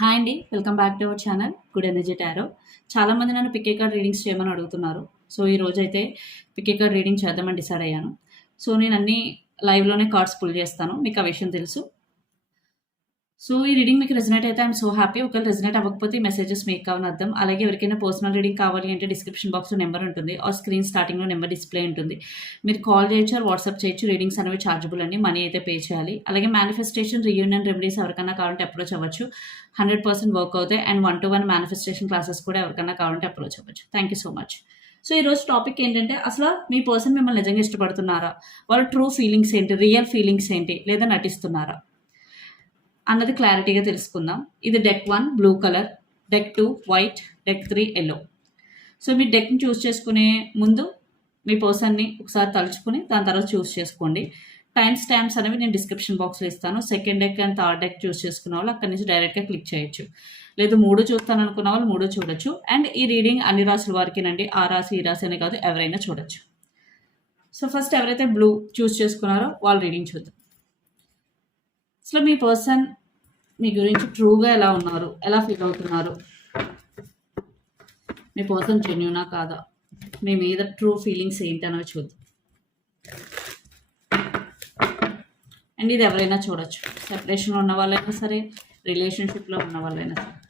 Hi అండి welcome back to our channel good energy tarot చాలామంది నన్ను పికే కార్డ్ రీడింగ్స్ చేయమని అడుగుతున్నారు. సో ఈ రోజు అయితే పికే కార్డ్ రీడింగ్ చేద్దామని డిసైడ్ అయ్యాను. సో నేను అన్ని లైవ్లోనే కార్డ్స్ పుల్ చేస్తాను. మీకు ఆ విషయం తెలుసు. సో ఈ రీడింగ్ మీకు రెజినేట్ అయితే ఐఎమ్ సో హ్యాపీ ఒకవేళ రెజినేట్ అవ్వకపోతే మెసేజెస్ మీకు కావాలని అర్థం. అలాగే ఎవరికైనా పర్సనల్ రీడింగ్ కావాలి అంటే డిస్క్రిప్షన్ బాక్స్లో నెంబర్ ఉంటుంది. ఆ స్క్రీన్ స్టార్టింగ్లో నెంబర్ డిస్ప్లే ఉంటుంది. మీరు కాల్ చేయొచ్చు ఆర్ వాట్సాప్ చేయొచ్చు. రీడింగ్స్ అనేవి ఛార్జబుల్ అండి. మనీ అయితే పే చేయాలి. అలాగే మేనిఫెస్టేషన్ రీయూనియన్ రెమెడీస్ ఎవరికైనా కావాలంటే అప్రోచ్ అవ్వచ్చు. హండ్రెడ్ పర్సెంట్ వర్క్ అవుతాయి. And one to one manifestation classes కూడా ఎవరికైనా కావాలంటే అప్రోచ్ అవ్వచ్చు. Thank you so much so ఈరోజు టాపిక్ ఏంటంటే అసలు మీ పర్సన్ మిమ్మల్ని నిజంగా ఇష్టపడుతున్నారా? వాళ్ళ ట్రూ ఫీలింగ్స్ ఏంటి? రియల్ ఫీలింగ్స్ ఏంటి? లేదా నటిస్తున్నారా? అన్నది క్లారిటీగా తెలుసుకుందాం. ఇది deck one blue colour. Deck two white. Deck three yellow. So మీ డెక్ని చూస్ చేసుకునే ముందు మీ పర్సన్ని ఒకసారి తలుచుకుని దాని తర్వాత చూస్ చేసుకోండి. టైం స్టాంప్స్ అనేవి నేను డిస్క్రిప్షన్ బాక్స్లో ఇస్తాను. Second deck and third deck choose చేసుకున్న వాళ్ళు అక్కడి నుంచి డైరెక్ట్గా క్లిక్ చేయొచ్చు. లేదు మూడు చూస్తాను అనుకున్న వాళ్ళు మూడు చూడొచ్చు. అండ్ ఈ రీడింగ్ అన్ని రాసుల వారికినండి. ఆ రాసి ఈ రాసి అనే కాదు ఎవరైనా చూడొచ్చు. సో ఫస్ట్ ఎవరైతే బ్లూ చూస్ చేసుకున్నారో వాళ్ళు రీడింగ్ చూద్దాం. అసలు మీ పర్సన్ మీ గురించి ట్రూగా ఎలా ఉన్నారు? ఎలా ఫీల్ అవుతున్నారు? మీ పర్సన్ జెన్యునా కాదా? మీ మీద ట్రూ ఫీలింగ్స్ ఏంటి చూద్దాం. అండ్ ఇది ఎవరైనా చూడొచ్చు. సెపరేషన్లో ఉన్న వాళ్ళైనా సరే రిలేషన్షిప్లో ఉన్న వాళ్ళైనా సరే.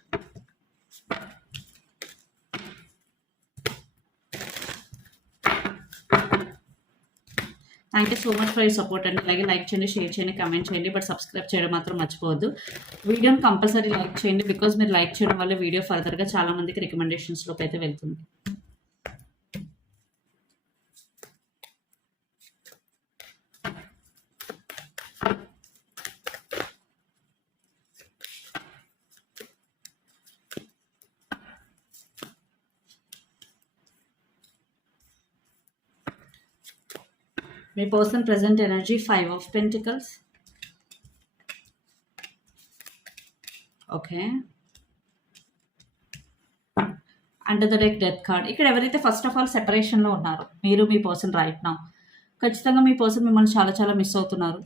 Thank you so much for you support అండి అలాగే లైక్ చేయండి షేర్ చేయండి కమెంట్ చేయండి బట్ సబ్స్క్రైబ్ చేయడం మాత్రం మర్చిపోవద్దు. వీడియోని కంపల్సరీ లైక్ చేయండి బికాజ్ మీరు లైక్ చేయడం వల్ల వీడియో ఫర్దర్గా చాలా మందికి రికమెండేషన్స్లోకి అయితే వెళ్తుంది. మీ person present energy five of pentacles okay under the deck death card ఇక్కడ ఎవరైతే ఫస్ట్ ఆఫ్ ఆల్ సెపరేషన్లో ఉన్నారు మీరు మీ పర్సన్ రైట్ నా ఖచ్చితంగా మీ పర్సన్ మిమ్మల్ని చాలా చాలా మిస్ అవుతున్నారు.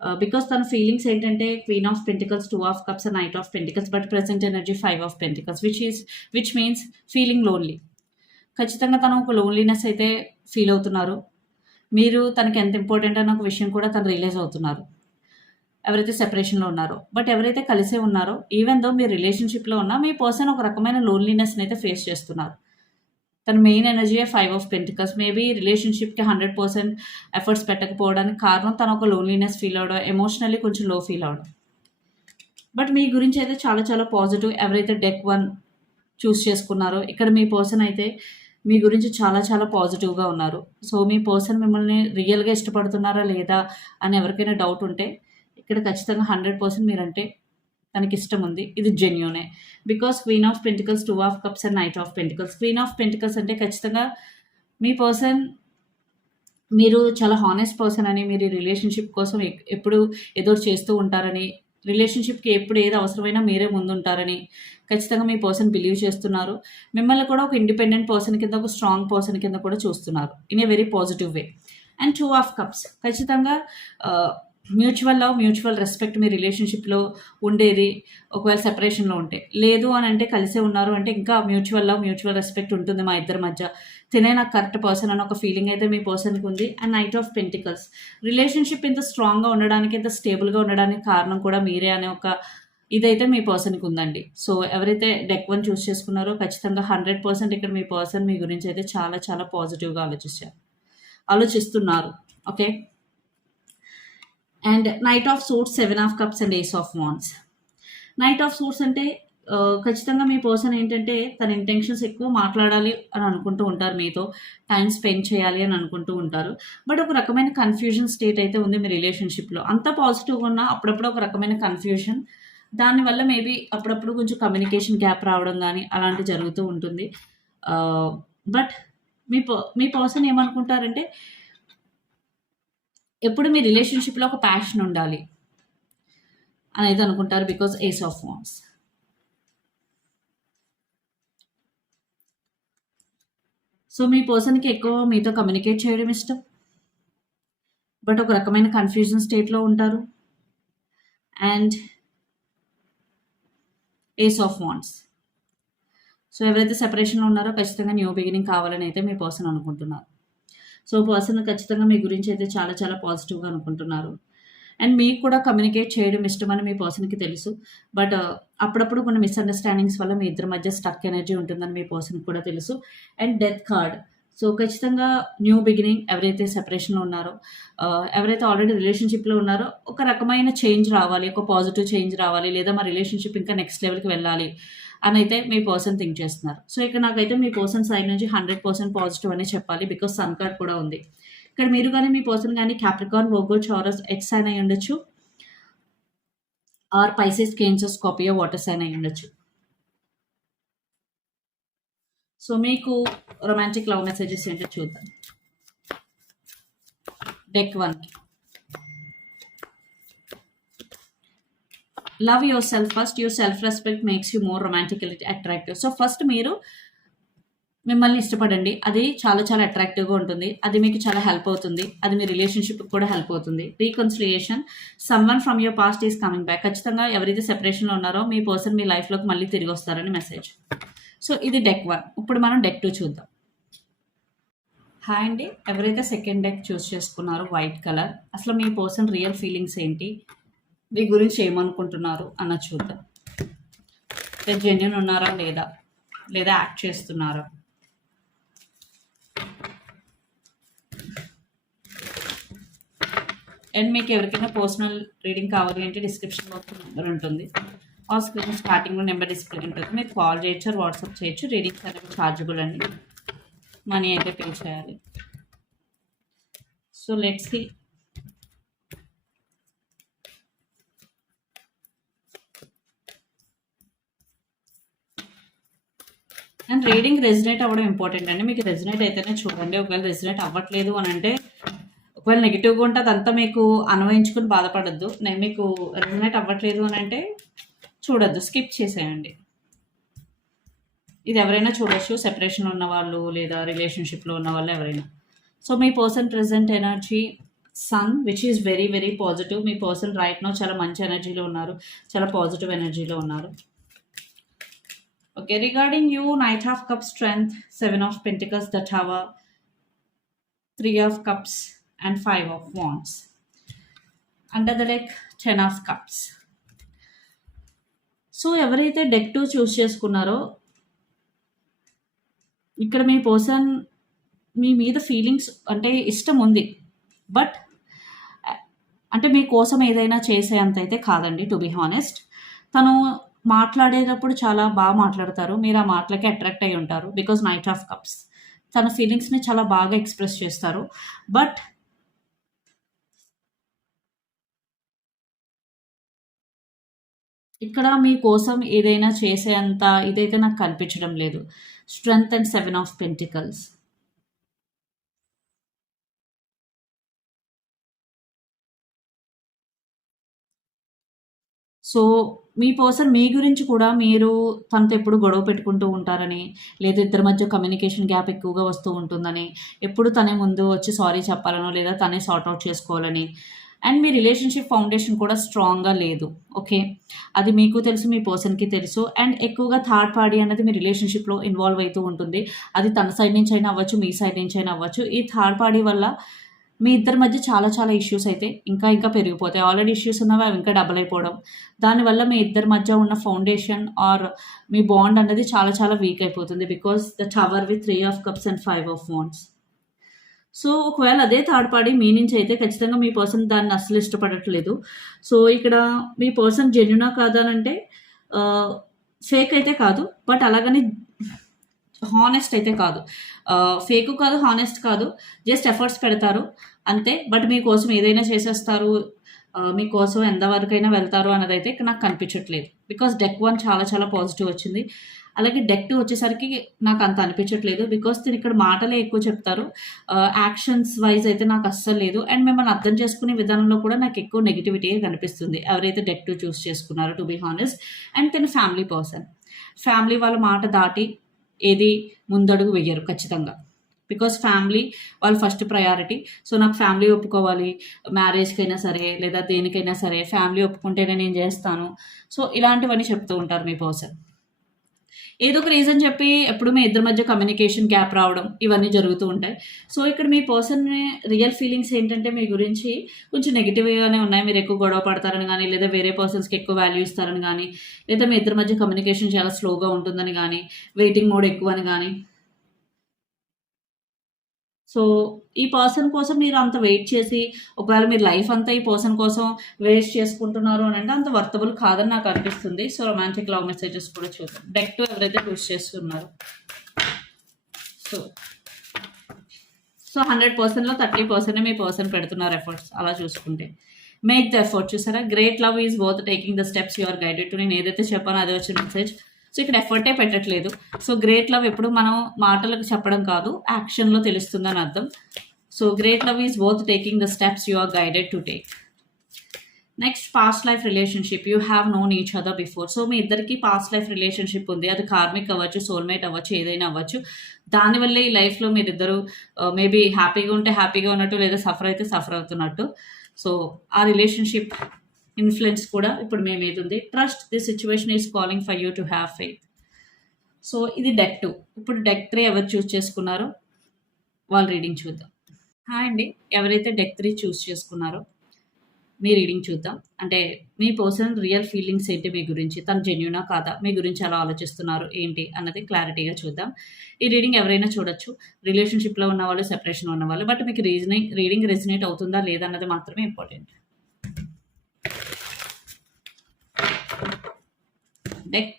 Uh, బికాస్ తన ఫీలింగ్స్ ఏంటంటే queen of pentacles two of cups and knight of pentacles but present energy five of pentacles which is which means feeling lonely ఖచ్చితంగా తను ఒక లోన్లీనెస్ అయితే ఫీల్ అవుతున్నారు. మీరు తనకి ఎంత ఇంపార్టెంట్ అన్న ఒక విషయం కూడా తను రియలైజ్ అవుతున్నారు. ఎవరైతే సెపరేషన్లో ఉన్నారో. బట్ ఎవరైతే కలిసే ఉన్నారో ఈవెన్ దో మీరు రిలేషన్షిప్లో ఉన్నా మీ పర్సన్ ఒక రకమైన లోన్లీనెస్ని అయితే ఫేస్ చేస్తున్నారు. తన main energy five of pentacles maybe రిలేషన్షిప్కి hundred percent efforts పెట్టకపోవడానికి కారణం తను ఒక లోన్లీనెస్ ఫీల్ అవడం ఎమోషనల్లీ కొంచెం లో ఫీల్ అవడం. బట్ మీ గురించి అయితే చాలా చాలా పాజిటివ్ ఎవరైతే డెక్ వన్ చూస్ చేసుకున్నారో ఇక్కడ మీ పర్సన్ అయితే మీ గురించి చాలా చాలా పాజిటివ్గా ఉన్నారు. సో మీ పర్సన్ మిమ్మల్ని రియల్గా ఇష్టపడుతున్నారా లేదా అని ఎవరికైనా డౌట్ ఉంటే ఇక్కడ ఖచ్చితంగా హండ్రెడ్ పర్సెంట్ మీరంటే తనకి ఇష్టం ఉంది. ఇది జెన్యునే. Because queen of pentacles two of cups and knight of pentacles. Queen of pentacles అంటే ఖచ్చితంగా మీ పర్సన్ మీరు చాలా హానెస్ట్ పర్సన్ అని మీరు రిలేషన్షిప్ కోసం ఎప్పుడు ఏదో చేస్తూ ఉంటారని రిలేషన్షిప్కి ఎప్పుడు ఏది అవసరమైనా మీరే ముందుంటారని ఖచ్చితంగా మీ పర్సన్ బిలీవ్ చేస్తున్నారు. మిమ్మల్ని కూడా ఒక ఇండిపెండెంట్ పర్సన్ కింద ఒక స్ట్రాంగ్ పర్సన్ కింద కూడా చూస్తున్నారు. In a very positive way. And two of cups. ఖచ్చితంగా మ్యూచువల్ లవ్ మ్యూచువల్ రెస్పెక్ట్ మీ రిలేషన్షిప్లో ఉండేది. ఒకవేళ సెపరేషన్లో ఉంటే. లేదు అని అంటే కలిసే ఉన్నారు అంటే ఇంకా మ్యూచువల్ లవ్ మ్యూచువల్ రెస్పెక్ట్ ఉంటుంది మా ఇద్దరి మధ్య. తినే నాకు కరెక్ట్ పర్సన్ అని ఒక ఫీలింగ్ అయితే మీ పర్సన్కి ఉంది. And knight of pentacles. Relationship ఇంత స్ట్రాంగ్గా ఉండడానికి ఇంత స్టేబుల్గా ఉండడానికి కారణం కూడా మీరే అనే ఒక ఇదైతే మీ పర్సన్కి ఉందండి. సో ఎవరైతే డెక్ వన్ చూస్ చేసుకున్నారో ఖచ్చితంగా హండ్రెడ్ పర్సెంట్ ఇక్కడ మీ పర్సన్ మీ గురించి అయితే చాలా చాలా పాజిటివ్గా ఆలోచిస్తారు. ఆలోచిస్తున్నారు. Okay? And knight of swords seven of cups and ace of wands. Knight of swords అంటే ఖచ్చితంగా మీ పర్సన్ ఏంటంటే తన ఇంటెన్షన్స్ ఎక్కువ మాట్లాడాలి అని అనుకుంటూ ఉంటారు మీతో. టైం స్పెండ్ చేయాలి అని అనుకుంటూ ఉంటారు. బట్ ఒక రకమైన కన్ఫ్యూజన్ స్టేట్ అయితే ఉంది మీ రిలేషన్షిప్లో. అంత పాజిటివ్గా ఉన్నా అప్పుడప్పుడు ఒక రకమైన కన్ఫ్యూజన్. దానివల్ల మేబీ అప్పుడప్పుడు కొంచెం కమ్యూనికేషన్ గ్యాప్ రావడం కానీ అలాంటివి జరుగుతూ ఉంటుంది. బట్ మీ మీ పర్సన్ ఏమనుకుంటారంటే ఎప్పుడు మీ రిలేషన్షిప్లో ఒక ప్యాషన్ ఉండాలి అనేది అనుకుంటారు because ace of wands so మీ పర్సన్కి ఎక్కువ మీతో కమ్యూనికేట్ చేయడం ఇష్టం. బట్ ఒక రకమైన కన్ఫ్యూజన్ స్టేట్లో ఉంటారు. And ace of wands so ఎవరైతే సెపరేషన్లో ఉన్నారో ఖచ్చితంగా న్యూ బిగినింగ్ కావాలని అయితే మీ పర్సన్ అనుకుంటున్నారు. సో పర్సన్ ఖచ్చితంగా మీ గురించి అయితే చాలా చాలా పాజిటివ్గా అనుకుంటున్నారు. అండ్ మీకు కూడా కమ్యూనికేట్ చేయడం ఇష్టమని మీ పర్సన్కి తెలుసు. బట్ uh, అప్పుడప్పుడు కొన్ని మిస్అండర్స్టాండింగ్స్ వల్ల మీ ఇద్దరి మధ్య స్టక్ ఎనర్జీ ఉంటుందని మీ పర్సన్కి కూడా తెలుసు. And death card. సో ఖచ్చితంగా న్యూ బిగినింగ్ ఎవరైతే సెపరేషన్లో ఉన్నారో uh, ఎవరైతే ఆల్రెడీ రిలేషన్షిప్లో ఉన్నారో ఒక రకమైన చేంజ్ రావాలి ఒక పాజిటివ్ చేంజ్ రావాలి లేదా మా రిలేషన్షిప్ ఇంకా నెక్స్ట్ లెవెల్కి వెళ్ళాలి. అని అయితే మీ పర్సన్ థింక్ చేస్తున్నారు. సో ఇక్కడ నాకైతే మీ పర్సన్ సైడ్ నుంచి హండ్రెడ్ పర్సెంట్ పాజిటివ్ అనే చెప్పాలి బికాస్ సన్ కార్డ్ కూడా ఉంది. ఇక్కడ మీరు కానీ మీ పర్సన్ కానీ Capricorn Virgo Taurus ex sign అయి ఉండొచ్చు. Or Pisces Cancer Scorpio water sign అయి ఉండొచ్చు. సో మీకు రొమాంటిక్ లవ్ మెసేజెస్ ఏంటో చూద్దాం. డెక్ వన్కి love yourself first yourself respect makes you more romantically attractive so first మీరు మిమ్మల్ని ఇష్టపడండి. అది చాలా చాలా అట్రాక్టివ్గా ఉంటుంది. అది మీకు చాలా హెల్ప్ అవుతుంది. అది మీ రిలేషన్షిప్ కూడా హెల్ప్ అవుతుంది. Reconciliation someone from your past is coming back ఖచ్చితంగా ఎవరైతే సెపరేషన్లో ఉన్నారో మీ పర్సన్ మీ లైఫ్లోకి మళ్ళీ తిరిగి వస్తారని మెసేజ్ సో ఇది డెక్ వన్ ఇప్పుడు మనం డెక్ టూ చూద్దాం. హాయ్ అండి. ఎవరైతే సెకండ్ డెక్ చూస్ చేసుకున్నారో వైట్ కలర్ అసలు మీ పర్సన్ రియల్ ఫీలింగ్స్ ఏంటి? మీ గురించి ఏమనుకుంటున్నారు అన్న చూద్దాం. జెన్యున్ ఉన్నారా లేదా? లేదా యాక్ట్ చేస్తున్నారా? అండ్ మీకు ఎవరికైనా పర్సనల్ రీడింగ్ కావాలి అంటే డిస్క్రిప్షన్ బాక్స్ నెంబర్ ఉంటుంది. ఆ స్క్రీన్ స్టార్టింగ్లో నెంబర్ డిస్ప్లే ఉంటుంది. మీరు కాల్ చేయొచ్చు వాట్సాప్ చేయొచ్చు రీడింగ్స్ అనేవి ఛార్జబుల్ అండి. మనీ అయితే పే చేయాలి. So let's and reading resonate అవ్వడం ఇంపార్టెంట్ అండి. మీకు రెజినేట్ అయితేనే చూడండి. ఒకవేళ రెజినేట్ అవ్వట్లేదు అని అంటే ఒకవేళ నెగిటివ్గా ఉంటే అదంతా మీకు అన్వయించుకుని బాధపడద్దు. నేను మీకు రెజినేట్ అవ్వట్లేదు అని అంటే చూడొద్దు. స్కిప్ చేసేయండి. ఇది ఎవరైనా చూడొచ్చు. సెపరేషన్ ఉన్న వాళ్ళు లేదా రిలేషన్షిప్లో ఉన్న వాళ్ళు ఎవరైనా. So me person present energy sun which is very very positive me person right now చాలా మంచి ఎనర్జీలో ఉన్నారు. చాలా పాజిటివ్ ఎనర్జీలో ఉన్నారు. Okay regarding you knight of Cups strength, seven of pentacles the Tower, three of cups and five of Wands. Under the deck, Ten of cups so ఎవరైతే deck two choose చేసుకున్నారో ఇక్కడ మీ పర్సన్ మీ మీద feelings అంటే ఇష్టం ఉంది. But అంటే మీ కోసం ఏదైనా చేసే అంత అయితే కాదండి టు బి హానెస్ట్ తను మాట్లాడేటప్పుడు చాలా బాగా మాట్లాడతారు. మీరు ఆ మాటలకి అట్రాక్ట్ అయి ఉంటారు. Because knight of cups. తన ఫీలింగ్స్ని చాలా బాగా ఎక్స్ప్రెస్ చేస్తారు. బట్ ఇక్కడ మీకోసం ఏదైనా చేసేంత ఇదైతే నాకు కనిపించడం లేదు. Strength and seven of pentacles. So me person మీ గురించి కూడా మీరు తనతో ఎప్పుడు గొడవ పెట్టుకుంటూ ఉంటారని లేదా ఇద్దరి మధ్య కమ్యూనికేషన్ గ్యాప్ ఎక్కువగా వస్తూ ఉంటుందని ఎప్పుడు తనే ముందు వచ్చి సారీ చెప్పాలనో లేదా తనే సార్ట్అవుట్ చేసుకోవాలని. అండ్ మీ రిలేషన్షిప్ ఫౌండేషన్ కూడా స్ట్రాంగ్గా లేదు. ఓకే అది మీకు తెలుసు మీ పర్సన్కి తెలుసు. అండ్ ఎక్కువగా థర్డ్ పార్టీ అనేది మీ రిలేషన్షిప్లో ఇన్వాల్వ్ అవుతూ ఉంటుంది. అది తన సైడ్ నుంచి అయినా అవ్వచ్చు మీ సైడ్ నుంచి అయినా అవ్వచ్చు. ఈ థర్డ్ పార్టీ వల్ల మీ ఇద్దరి మధ్య చాలా చాలా ఇష్యూస్ అయితే ఇంకా ఇంకా పెరిగిపోతాయి. ఆల్రెడీ ఇష్యూస్ ఉన్నవి అవి ఇంకా డబల్ అయిపోవడం. దానివల్ల మీ ఇద్దరి మధ్య ఉన్న ఫౌండేషన్ ఆర్ మీ బాండ్ అనేది చాలా చాలా వీక్ అయిపోతుంది because the tower with three of cups and five of wands so ఒకవేళ అదే థర్డ్ పార్టీ మీ నుంచి అయితే ఖచ్చితంగా మీ పర్సన్ దాన్ని అస్సలు ఇష్టపడట్లేదు. సో ఇక్కడ మీ పర్సన్ జెన్యునా కాదనంటే uh, అంటే ఫేక్ అయితే కాదు బట్ అలాగని హానెస్ట్ అయితే కాదు. ఫేక్ కాదు హానెస్ట్ కాదు. జస్ట్ ఎఫర్ట్స్ పెడతారు. అంతే. బట్ మీకోసం ఏదైనా చేసేస్తారు. మీకోసం ఎంతవరకైనా వెళ్తారు అన్నది అయితే నాకు కనిపించట్లేదు. బికాస్ డెక్ వన్ చాలా చాలా పాజిటివ్ వచ్చింది. అలాగే డెక్ టూ వచ్చేసరికి నాకు అంత అనిపించట్లేదు. బికాస్ దీని ఇక్కడ మాటలే ఎక్కువ చెప్తారు. యాక్షన్స్ వైజ్ అయితే నాకు అస్సలు లేదు. అండ్ మిమ్మల్ని అర్థం చేసుకునే విధానంలో కూడా నాకు ఎక్కువ నెగిటివిటీ కనిపిస్తుంది. ఎవరైతే డెక్ టూ చూస్ చేసుకున్నారో టు బి హానెస్ట్ అండ్ తన ఫ్యామిలీ పర్సన్ ఫ్యామిలీ వాళ్ళ మాట దాటి ఏది ముందడుగు వెయ్యరు ఖచ్చితంగా. బికాస్ ఫ్యామిలీ వాళ్ళు ఫస్ట్ ప్రయారిటీ. సో నాకు ఫ్యామిలీ ఒప్పుకోవాలి. మ్యారేజ్కైనా సరే లేదా దేనికైనా సరే ఫ్యామిలీ ఒప్పుకుంటేనే నేను చేస్తాను. సో ఇలాంటివన్నీ చెప్తూ ఉంటారు మీ పర్సన్. ఏదో ఒక రీజన్ చెప్పి ఎప్పుడు మీ ఇద్దరి మధ్య కమ్యూనికేషన్ గ్యాప్ రావడం ఇవన్నీ జరుగుతూ ఉంటాయి. సో ఇక్కడ మీ పర్సన్ రియల్ ఫీలింగ్స్ ఏంటంటే మీ గురించి కొంచెం నెగిటివ్గానే ఉన్నాయి. మీరు ఎక్కువ గొడవ పడతారని కానీ లేదా వేరే పర్సన్స్కి ఎక్కువ వాల్యూ ఇస్తారని కానీ లేదా మీ ఇద్దరి మధ్య కమ్యూనికేషన్ చాలా స్లోగా ఉంటుందని కానీ వెయిటింగ్ మోడ్ ఎక్కువ అని కానీ సో ఈ పర్సన్ కోసం మీరు అంత వెయిట్ చేసి ఒకవేళ మీరు లైఫ్ అంతా ఈ పర్సన్ కోసం వేస్ట్ చేసుకుంటున్నారు అని అంటే అంత వర్తబుల్ కాదని నాకు అనిపిస్తుంది. సో రొమాంటిక్ లవ్ మెసేజెస్ కూడా చూద్దాం. డెక్ టు ఎవరైతే చూస్ చేస్తున్నారు. సో సో హండ్రెడ్ పర్సెంట్లో థర్టీ పర్సెంట్ మీ పర్సన్ పెడుతున్నారు ఎఫర్ట్స్ అలా చూసుకుంటే. మేక్ ద ఎఫర్ట్ చూసారా? Great love is worth taking the steps your guided to నేను ఏదైతే చెప్పానో అదే వచ్చిన మెసేజ్ సో ఇక్కడ ఎఫర్టే పెట్టట్లేదు. సో గ్రేట్ లవ్ ఎప్పుడు మనం మాటలకు చెప్పడం కాదు యాక్షన్లో తెలుస్తుందని అర్థం. So great love is worth taking the steps you are guided to take next past life relationship you have known each other before so మీ ఇద్దరికి పాస్ట్ లైఫ్ రిలేషన్షిప్ ఉంది. అది కార్మిక్ అవ్వచ్చు సోల్మేట్ అవ్వచ్చు ఏదైనా అవ్వచ్చు. దానివల్లే ఈ లైఫ్లో మీరిద్దరు మేబీ హ్యాపీగా ఉంటే హ్యాపీగా ఉన్నట్టు లేదా సఫర్ అయితే సఫర్ అవుతున్నట్టు. సో ఆ రిలేషన్షిప్ ఇన్ఫ్లుయెన్స్ కూడా ఇప్పుడు మేము మీద ఉంది. Trust this situation is calling for you to have faith so ఇది డెక్ టూ ఇప్పుడు డెక్ త్రీ ఎవరు చూస్ చేసుకున్నారో వాళ్ళు రీడింగ్ చూద్దాం. హాయ్ అండి. ఎవరైతే డెక్ త్రీ చూస్ చేసుకున్నారో మీ రీడింగ్ చూద్దాం. అంటే మీ పర్సన్ రియల్ ఫీలింగ్స్ ఏంటి మీ గురించి? తను జెన్యునా కాదా? మీ గురించి ఎలా ఆలోచిస్తున్నారు? ఏంటి? అన్నది క్లారిటీగా చూద్దాం. ఈ రీడింగ్ ఎవరైనా చూడొచ్చు. రిలేషన్షిప్లో ఉన్న వాళ్ళు సెపరేషన్ ఉన్నవాళ్ళు బట్ మీకు రీజనింగ్ రీడింగ్ రెసినేట్ అవుతుందా? లేదన్నది మాత్రమే important deck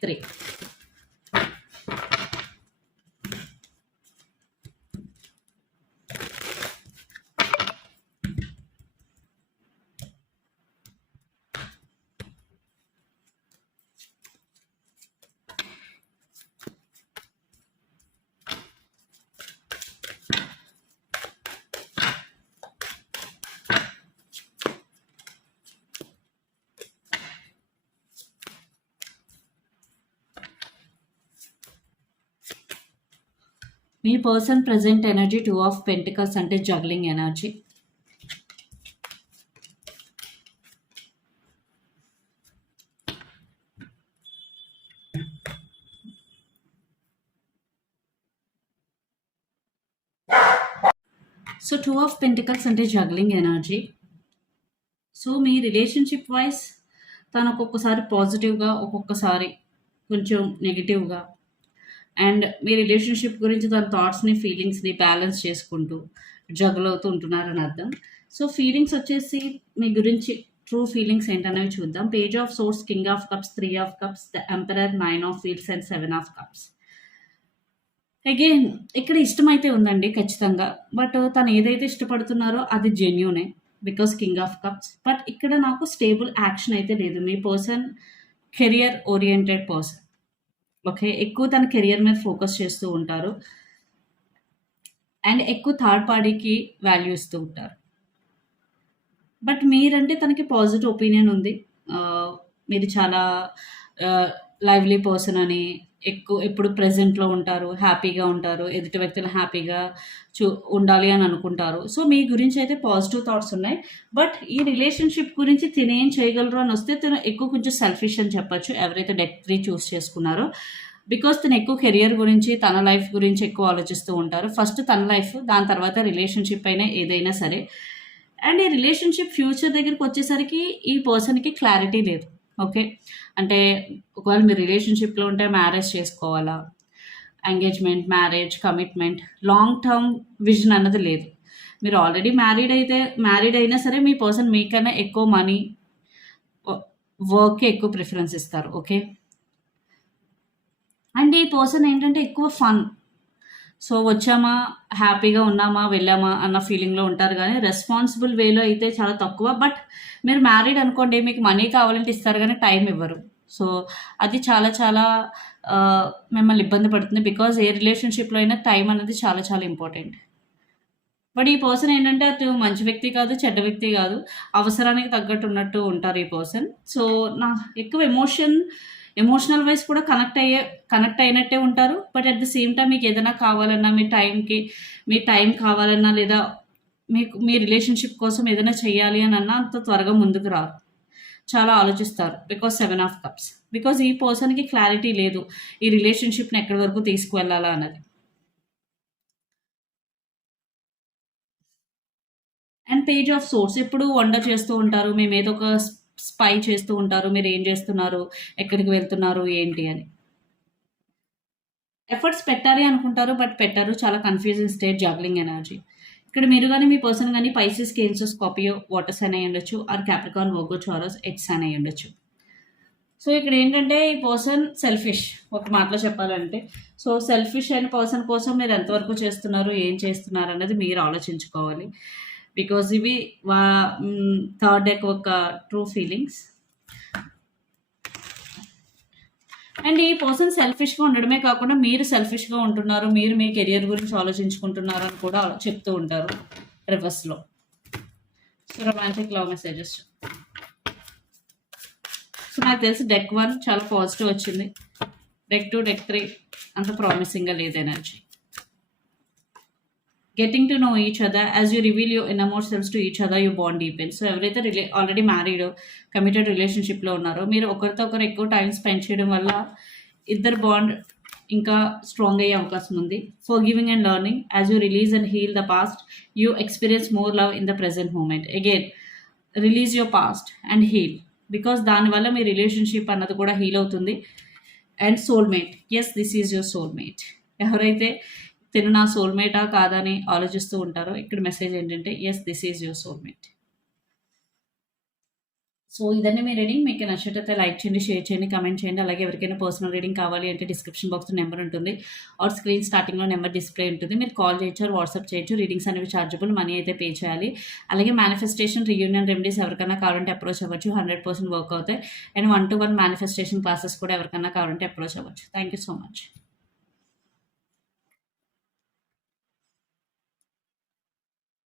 me person present energy two of pentacles అంటే juggling energy so two of pentacles అంటే జగ్లింగ్ ఎనర్జీ సో మీ రిలేషన్షిప్ వైజ్ తను ఒక్కొక్కసారి పాజిటివ్గా ఒక్కొక్కసారి కొంచెం నెగిటివ్గా అండ్ మీ రిలేషన్షిప్ గురించి తన థాట్స్ని ఫీలింగ్స్ని బ్యాలెన్స్ చేసుకుంటూ జగుల్ అవుతూ ఉంటున్నారని అర్థం. సో ఫీలింగ్స్ వచ్చేసి మీ గురించి ట్రూ ఫీలింగ్స్ ఏంటనేవి చూద్దాం. Page of swords king of cups three of cups the emperor nine of wheels and seven of cups. Again ఇక్కడ ఇష్టమైతే ఉందండి ఖచ్చితంగా. బట్ తను ఏదైతే ఇష్టపడుతున్నారో అది జెన్యునే because king of cups. But ఇక్కడ నాకు స్టేబుల్ యాక్షన్ అయితే లేదు. మీ person career oriented person. Okay? ఎక్కువ తన కెరియర్ మీద ఫోకస్ చేస్తూ ఉంటారు. అండ్ ఎక్కువ థర్డ్ పార్టీకి వాల్యూ ఇస్తూ ఉంటారు. బట్ మీరంటే తనకి పాజిటివ్ ఒపీనియన్ ఉంది. మీరు చాలా లైవ్లీ పర్సన్ అని ఎక్కువ ఎప్పుడు ప్రెజెంట్లో ఉంటారు హ్యాపీగా ఉంటారు ఎదుటి వ్యక్తులు హ్యాపీగా చూ ఉండాలి అని అనుకుంటారు. సో మీ గురించి అయితే పాజిటివ్ థాట్స్ ఉన్నాయి. బట్ ఈ రిలేషన్షిప్ గురించి తినేం చేయగలరు అని వస్తే తను ఎక్కువ కొంచెం సెల్ఫిష్ అని చెప్పొచ్చు. ఎవరైతే డెక్ త్రీ చూస్ చేసుకున్నారో. బికాస్ తను ఎక్కువ కెరియర్ గురించి తన లైఫ్ గురించి ఎక్కువ ఆలోచిస్తూ ఉంటారు. ఫస్ట్ తన లైఫ్ దాని తర్వాత రిలేషన్షిప్ అయినా ఏదైనా సరే. అండ్ ఈ రిలేషన్షిప్ ఫ్యూచర్ దగ్గరికి వచ్చేసరికి ఈ పర్సన్కి క్లారిటీ లేదు. ఓకే. అంటే ఒకవేళ మీరు రిలేషన్షిప్లో ఉంటే మ్యారేజ్ చేసుకోవాలా? Engagement marriage commitment long term vision అన్నది లేదు. మీరు ఆల్రెడీ మ్యారీడ్ అయితే మ్యారీడ్ అయినా సరే మీ పర్సన్ మీకన్నా ఎక్కువ మనీ వర్క్కి ఎక్కువ ప్రిఫరెన్స్ ఇస్తారు. ఓకే. అండ్ ఈ పర్సన్ ఏంటంటే ఎక్కువ ఫన్. సో వచ్చామా? హ్యాపీగా ఉన్నామా? వెళ్ళామా? అన్న ఫీలింగ్లో ఉంటారు కానీ రెస్పాన్సిబుల్ వేలో అయితే చాలా తక్కువ. బట్ మీరు మ్యారీడ్ అనుకోండి మీకు మనీ కావాలంటే ఇస్తారు కానీ టైం ఇవ్వరు. సో అది చాలా చాలా మిమ్మల్ని ఇబ్బంది పడుతుంది బికాజ్ ఏ రిలేషన్షిప్లో అయినా టైం అనేది చాలా చాలా ఇంపార్టెంట్. బట్ ఈ పర్సన్ ఏంటంటే అతను మంచి వ్యక్తి కాదు చెడ్డ వ్యక్తి కాదు. అవసరానికి తగ్గట్టు ఉన్నట్టు ఉంటారు ఈ పర్సన్. సో నా ఎక్కువ ఎమోషన్ ఎమోషనల్ వైజ్ కూడా కనెక్ట్ అయ్యే కనెక్ట్ అయినట్టే ఉంటారు. But at the same time మీకు ఏదైనా కావాలన్నా మీ టైంకి మీ టైం కావాలన్నా లేదా మీకు మీ రిలేషన్షిప్ కోసం ఏదైనా చేయాలి అని అన్నా అంత త్వరగా ముందుకు రారు. చాలా ఆలోచిస్తారు. Because seven of cups because ఈ పర్సన్కి క్లారిటీ లేదు. ఈ రిలేషన్షిప్ని ఎక్కడి వరకు తీసుకువెళ్ళాలా అన్నది. అండ్ పేజ్ ఆఫ్ సోర్స్ ఎప్పుడు వండర్ చేస్తూ ఉంటారు. మేము ఏదో ఒక స్పై చేస్తూ ఉంటారు మీరు ఏం చేస్తున్నారు ఎక్కడికి వెళ్తున్నారు ఏంటి అని. ఎఫర్ట్స్ పెట్టాలి అనుకుంటారు బట్ పెట్టారు చాలా కన్ఫ్యూజింగ్ స్టేట్ జాగ్లింగ్ ఎనర్జీ. ఇక్కడ మీరు కానీ మీ పర్సన్ కానీ పైసెస్ కేన్స్ స్కాపియో వాటర్స్ అని ఉండొచ్చు or Capricorn Virgo Taurus earths అని ఉండొచ్చు. సో ఇక్కడ ఏంటంటే ఈ పర్సన్ సెల్ఫిష్ ఒక మాటలో చెప్పాలంటే. సో సెల్ఫిష్ అయిన పర్సన్ కోసం మీరు ఎంతవరకు చేస్తున్నారు ఏం చేస్తున్నారు అనేది మీరు ఆలోచించుకోవాలి. బికాజ్ ఇవి వా థర్డ్ డెక్ ఒక ట్రూ ఫీలింగ్స్. అండ్ ఈ పర్సన్ సెల్ఫిష్గా ఉండడమే కాకుండా మీరు సెల్ఫిష్గా ఉంటున్నారు మీరు మీ కెరియర్ గురించి ఆలోచించుకుంటున్నారు అని కూడా చెప్తూ ఉంటారు రివర్స్లో. So romantic love messages. So నాకు తెలిసి డెక్ వన్ చాలా పాజిటివ్ వచ్చింది. డెక్ టూ డెక్ త్రీ అంత ప్రామిసింగ్గా లేదు energy. Getting to know each other as you reveal you inner selves to each other you bond deepen so ఎవరైతే రిలే already married committed రిలేషన్షిప్లో ఉన్నారో మీరు ఒకరితో ఒకరు ఎక్కువ టైం స్పెండ్ చేయడం వల్ల ఇద్దరు బాండ్ ఇంకా స్ట్రాంగ్ అయ్యే అవకాశం ఉంది. Forgiving and learning as you release and heal the past you experience more love in the present moment again release your past and heal because దానివల్ల మీ రిలేషన్షిప్ అన్నది కూడా హీల్ అవుతుంది. And soulmate yes this is your soulmate ఎవరైతే తిను నా సోల్మేటా కాదని ఆలోచిస్తూ ఉంటారు ఇక్కడ మెసేజ్ ఏంటంటే yes this is your soulmate so ఇదన్నీ మీ రీడింగ్ మీకు నచ్చినట్లయితే లైక్ చేయండి షేర్ చేయండి కమెంట్ చేయండి. అలాగే ఎవరికైనా పర్సనల్ రీడింగ్ కావాలి అంటే డిస్క్రిప్షన్ బాక్స్లో నెంబర్ ఉంటుంది. ఆర్ స్క్రీన్ స్టార్టింగ్లో నెంబర్ డిస్ప్లే ఉంటుంది. మీరు కాల్ చేయొచ్చు వాట్సాప్ చేయొచ్చు. రీడింగ్స్ అనేవి చార్జబుల్ మనీ అయితే పే చేయాలి. అలాగే మేనిఫెస్టేషన్ రీయూనియన్ రెమెడీస్ ఎవరికైనా కావాలంటే అప్రోచ్ అవ్వచ్చు. హండ్రెడ్ పర్సెంట్ వర్క్ అవుతాయి. And one to one manifestation classes కూడా ఎవరికైనా కావాలంటే అప్రోచ్ అవ్వచ్చు. Thank you so much